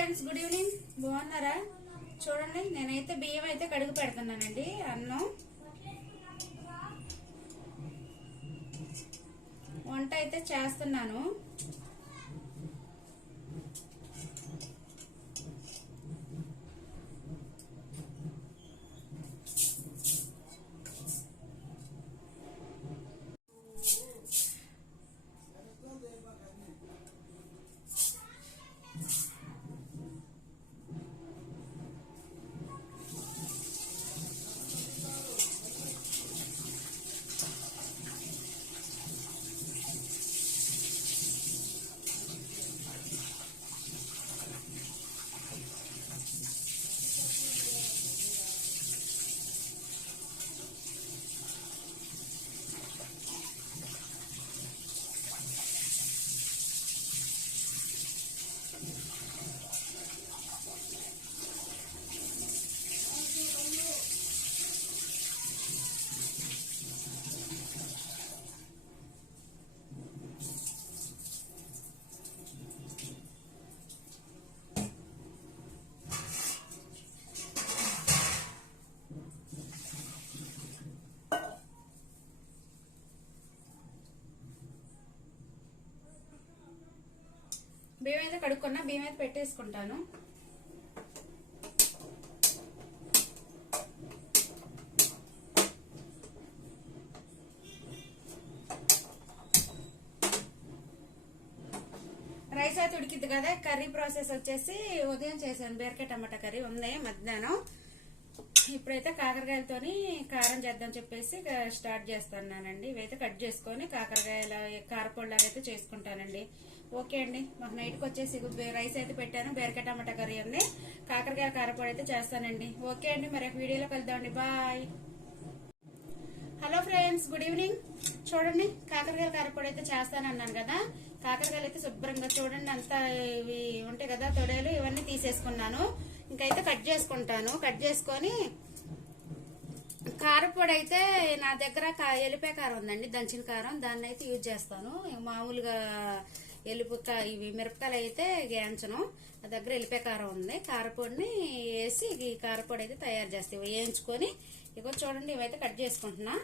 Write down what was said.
Friends good evening బాగున్నారా? చూడండి నేనైతే బియ్యం అయితే కడుగు పెడుతున్నానండి అన్నం. వంట అయితే చేస్తున్నాను. బియ్యం అయితే కడుక్కున్నా బియ్యం అయితే పెట్టేసుకుంటాను. రైస్ అయితే ఉడికిద్ది కదా కర్రీ ప్రాసెస్ వచ్చేసి ఉదయం చేశాను బీరకాయ టమాటా కర్రీ ఉంది మధ్యాహ్నం. ఇప్పుడైతే కాకరకాయలతోని కారం చేద్దాం చెప్పేసి స్టార్ట్ చేస్తున్నానండి. ఇవైతే కట్ చేసుకొని కాకరకాయల కారపొడిలాగా అయితే చేసుకుంటానండి. ఓకే అండి. మాకు నైట్కి వచ్చేసి రైస్ అయితే పెట్టాను. బీరకాయ టమాటా కర్రీ ఉంది కాకరకాయల కారపొడి అయితే చేస్తానండి. ఓకే అండి. మరి వీడియోలో కలుద్దామండి. Bye. Hello friends. Good evening. చూడండి. కాకరకాయల కారపొడి అయితే చేస్తానన్నాను కదా. కాకరకాయలు అయితే శుభ్రంగా చూడండి. అంతా ఇవి ఉంటాయి కదా తొడేలు ఇవన్నీ తీసేసుకున్నాను. ఇంకైతే కట్ చేసుకుంటాను. కట్ చేసుకొని కారపొడి అయితే నా దగ్గర కా- ఎలిపే కారం ఉందండి దంచిన కారం. దాన్ని అయితే యూజ్ చేస్తాను. మామూలుగా ఎలుపుకా ఇవి మిరపకాయలు అయితే వేయించను. నా దగ్గర ఎలిపే కారం ఉంది. కారపొడిని వేసి ఈ కారపొడి అయితే తయారు చేస్తాయి వేయించుకొని ఇగో చూడండి ఇవైతే కట్ చేసుకుంటున్నా.